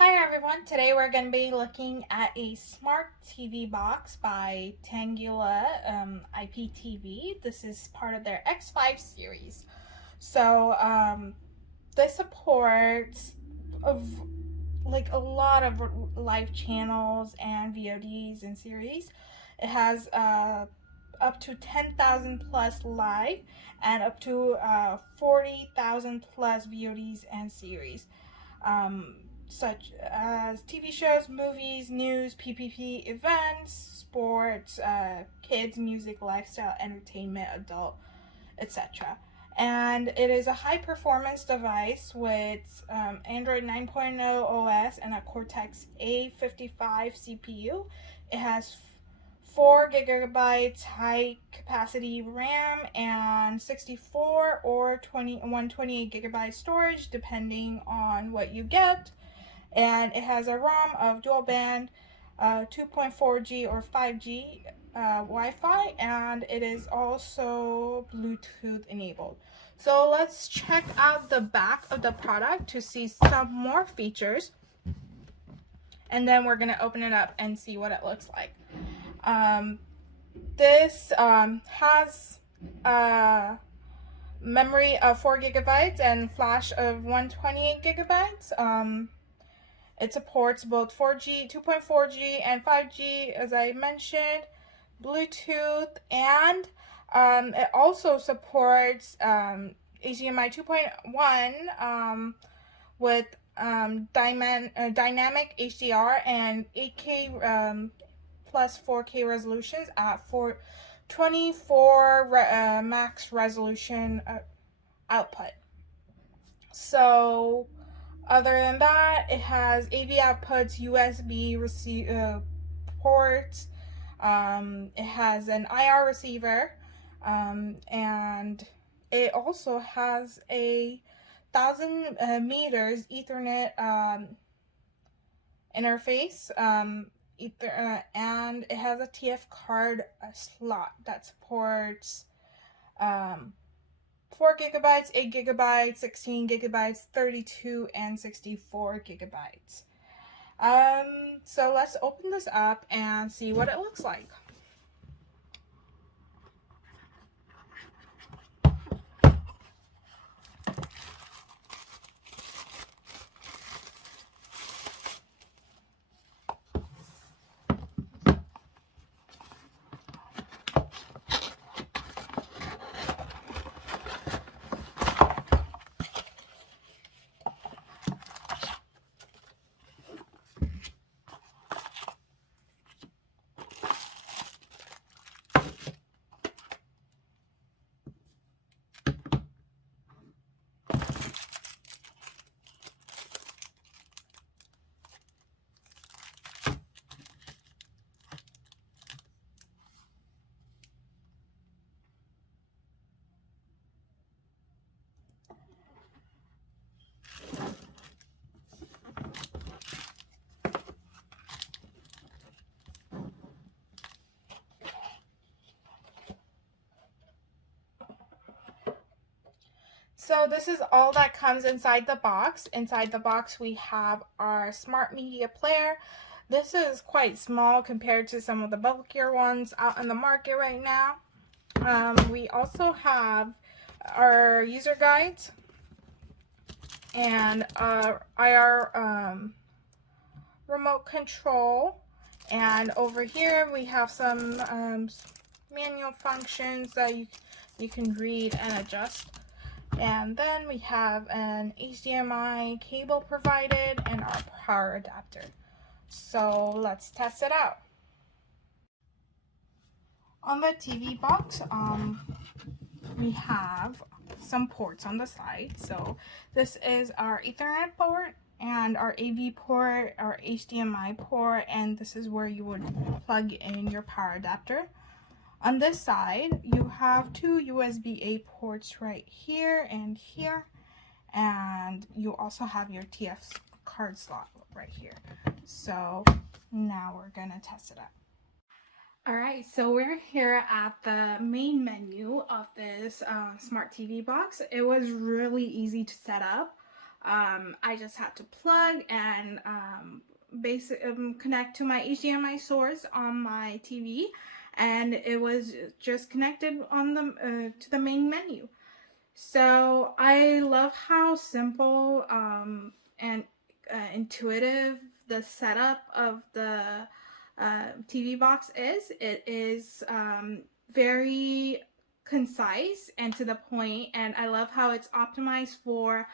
Hi everyone, today we're going to be looking at a smart TV box by Tangula IPTV. This is part of their X5 series. So this supports a lot of live channels and VODs and series. It has up to 10,000 plus live and up to 40,000 plus VODs and series. Such as TV shows, movies, news, PPP, events, sports, kids, music, lifestyle, entertainment, adult, etc. And it is a high performance device with Android 9.0 OS and a Cortex A55 CPU. It has 4 gigabytes high capacity RAM and 64 or 128 gigabyte storage depending on what you get. And it has a ROM of dual band 2.4G or 5G Wi-Fi, and it is also Bluetooth enabled. So let's check out the back of the product to see some more features, and then we're going to open it up and see what it looks like. This has memory of 4 gigabytes and flash of 128 gigabytes. It supports both 4G, 2.4G, and 5G, as I mentioned, Bluetooth, and it also supports HDMI 2.1 with dynamic HDR and 8K plus 4K resolutions at 24 max resolution output. So other than that, it has AV outputs, USB ports, it has an IR receiver, and it also has a 1000 meters Ethernet interface, and it has a TF card slot that supports 4 gigabytes, 8 gigabytes, 16 gigabytes, 32, and 64 gigabytes. So let's open this up and see what it looks like. So this is all that comes inside the box. Inside the box we have our smart media player. This is quite small compared to some of the bulkier ones out in the market right now. We also have our user guides and our IR remote control. And over here we have some manual functions that you can read and adjust. And then we have an HDMI cable provided and our power adapter. So let's test it out. On the TV box, we have some ports on the side. So this is our Ethernet port and our AV port, our HDMI port, and this is where you would plug in your power adapter. On this side, you have 2 USB-A ports right here and here, and you also have your TF card slot right here. So now we're gonna test it out. Alright, so we're here at the main menu of this smart TV box. It was really easy to set up. I just had to plug and connect to my HDMI source on my TV, and it was just connected on the to the main menu. So I love how simple and intuitive the setup of the TV box is. It is very concise and to the point, and I love how it's optimized for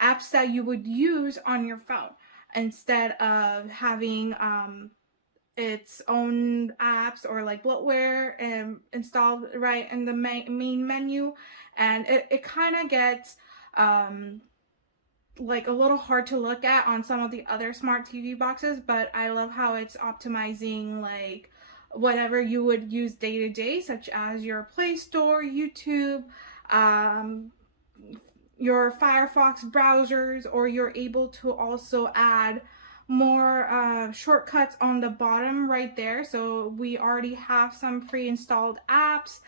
apps that you would use on your phone instead of having its own apps or like bloatware installed right in the main menu, and it kind of gets like a little hard to look at on some of the other smart TV boxes. But I love how it's optimizing like whatever you would use day to day, such as your Play Store, YouTube, your Firefox browsers, or you're able to also add more shortcuts on the bottom right there. So we already have some pre-installed apps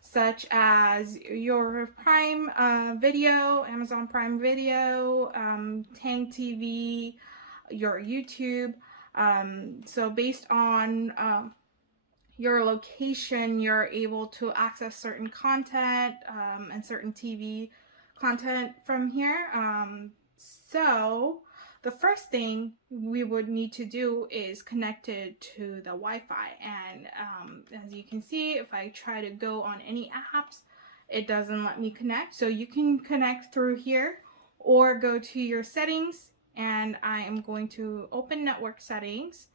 such as your Prime Video, Amazon Prime Video, TangTV, your YouTube. So based on your location, you're able to access certain content and certain TV content from here. So the first thing we would need to do is connect it to the Wi-Fi, and as you can see, if I try to go on any apps, it doesn't let me connect. So you can connect through here or go to your settings, and I am going to open network settings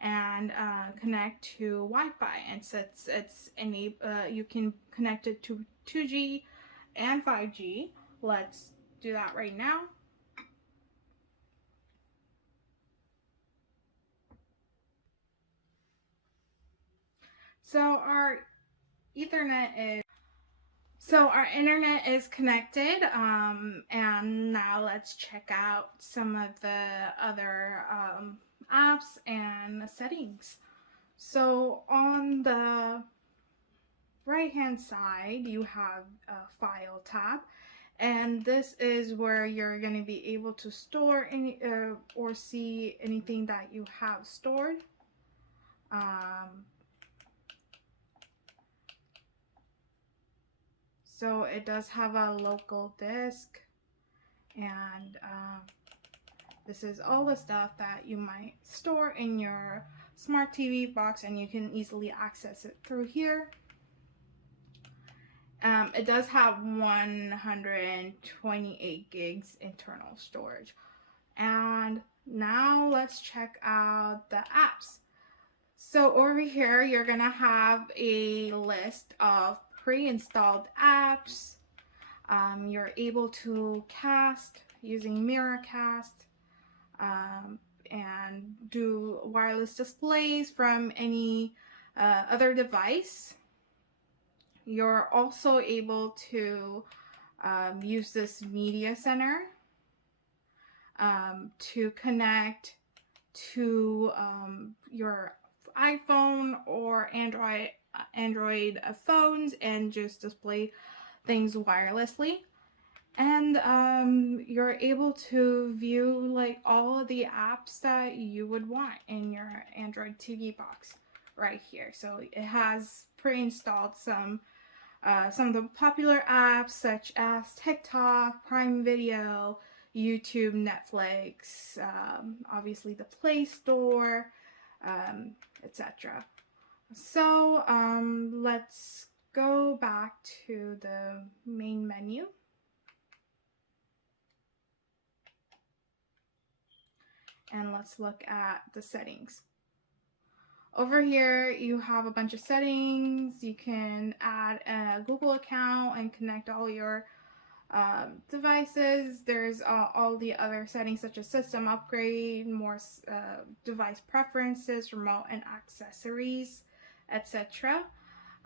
and connect to Wi-Fi, and since it's you can connect it to 2G and 5G. Let's do that right now. So our internet is connected, and now let's check out some of the other apps and settings. So on the right hand side, you have a file tab, and this is where you're going to be able to store any or see anything that you have stored. So it does have a local disk, and this is all the stuff that you might store in your smart TV box, and you can easily access it through here. It does have 128 gigs internal storage. And now let's check out the apps. So over here, you're gonna have a list of pre-installed apps. You're able to cast using Miracast and do wireless displays from any other device. You're also able to use this media center to connect to your iPhone or Android phones and just display things wirelessly. And you're able to view like all of the apps that you would want in your Android TV box right here. So it has pre-installed some of the popular apps such as TikTok, Prime Video, YouTube, Netflix, obviously the Play Store, etc. So let's go back to the main menu. And let's look at the settings. Over here, you have a bunch of settings. You can add a Google account and connect all your devices. There's all the other settings such as system upgrade, more device preferences, remote and accessories, etc.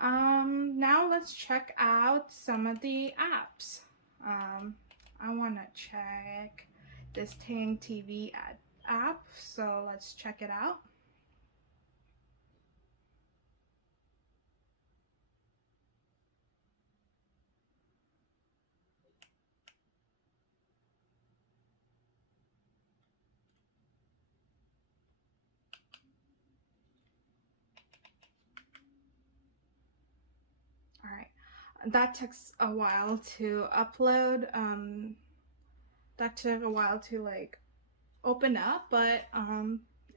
Now let's check out some of the apps. I want to check this TangTV app, so let's check it out. that takes a while to upload. That took a while to like open up, but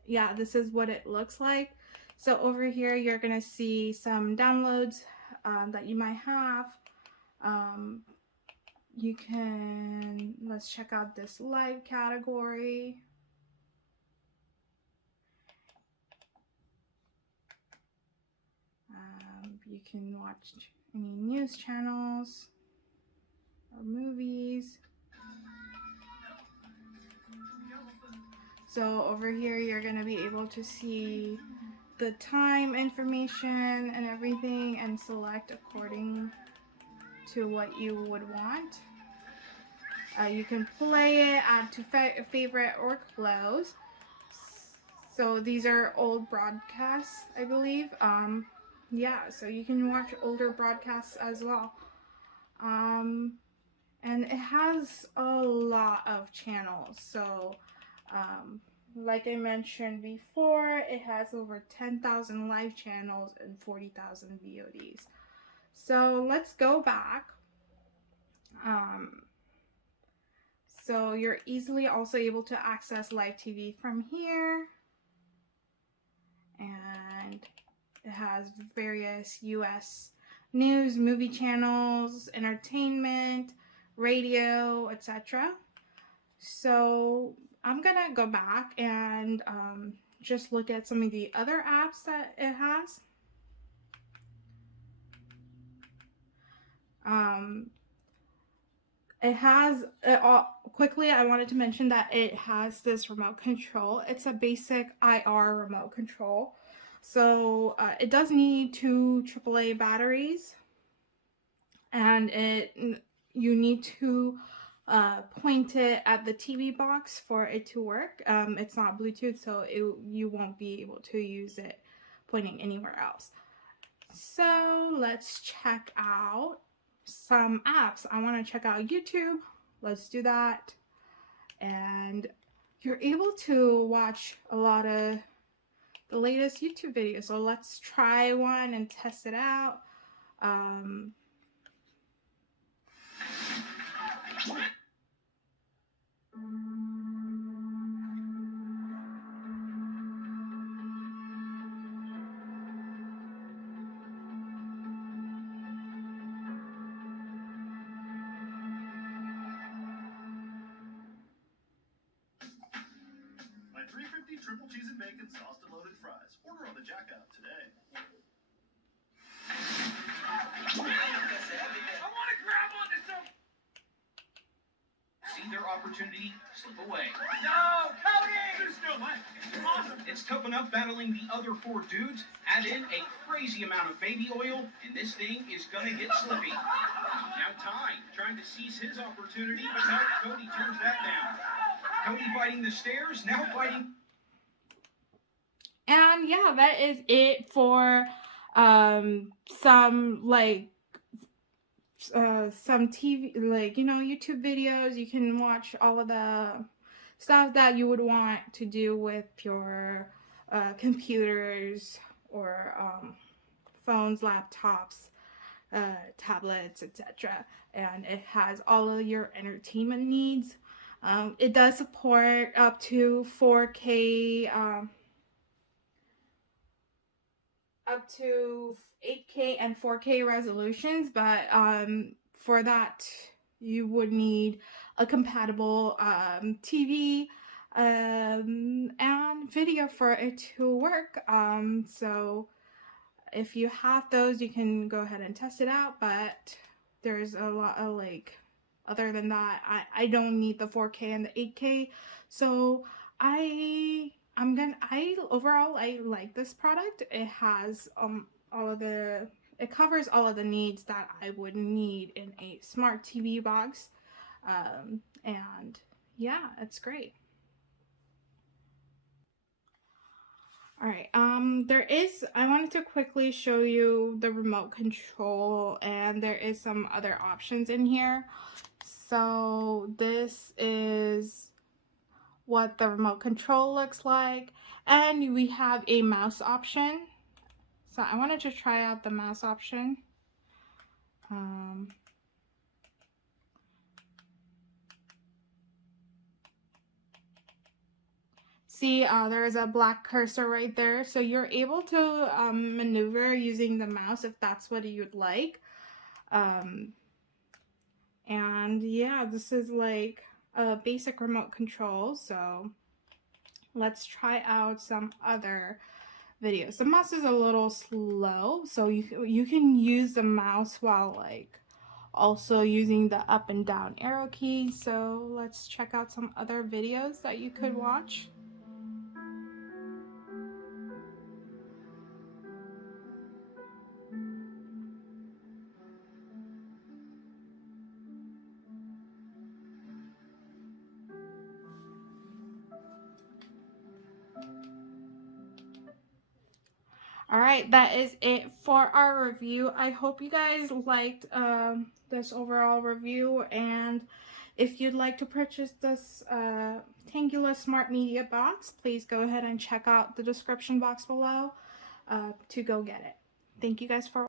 yeah, this is what it looks like. So over here you're gonna see some downloads that you might have. You can, let's check out this live category. You can watch any news channels or movies. So over here you're going to be able to see the time information and everything and select according to what you would want. You can play it, add to favorite or close. So these are old broadcasts, I believe. Yeah, so you can watch older broadcasts as well. And it has a lot of channels. So like I mentioned before, it has over 10,000 live channels and 40,000 VODs. So let's go back. So you're easily also able to access live TV from here. And it has various US news, movie channels, entertainment, radio, etc. So I'm gonna go back and just look at some of the other apps that it has. Quickly, I wanted to mention that it has this remote control. It's a basic IR remote control. So it does need 2 AAA batteries, and you need to point it at the TV box for it to work. It's not Bluetooth, so you won't be able to use it pointing anywhere else. So let's check out some apps. I want to check out YouTube. Let's do that. And you're able to watch a lot of the latest YouTube videos. So let's try one and test it out. My $3.50 triple cheese and bacon sauce and loaded fries. Order on the Jackout today. I want to grab onto some. See their opportunity slip away. No, Cody! There's no way. It's awesome. It's tough enough battling the other 4 dudes. Add in a crazy amount of baby oil, and this thing is gonna get slippy. Now Ty trying to seize his opportunity, but now Cody turns that down. Cody fighting the stairs, now fighting. And yeah, that is it for some TV, like, you know, YouTube videos. You can watch all of the stuff that you would want to do with your computers or phones, laptops, tablets, etc. And it has all of your entertainment needs. It does support up to 4K, up to 8K and 4K resolutions, but for that you would need a compatible TV and video for it to work. So if you have those, you can go ahead and test it out, but there's a lot of, like, other than that, I don't need the 4K and the 8K. So overall I like this product. It has it covers all of the needs that I would need in a smart TV box. And yeah, it's great. Alright, I wanted to quickly show you the remote control, and there is some other options in here. So this is what the remote control looks like, and we have a mouse option. So I wanted to try out the mouse option. See, there is a black cursor right there, so you're able to maneuver using the mouse if that's what you'd like. And yeah, this is like a basic remote control, so let's try out some other videos. The mouse is a little slow, so you can use the mouse while like also using the up and down arrow keys. So let's check out some other videos that you could watch. Alright, that is it for our review. I hope you guys liked this overall review, and if you'd like to purchase this Tangula Smart Media Box, please go ahead and check out the description box below to go get it. Thank you guys for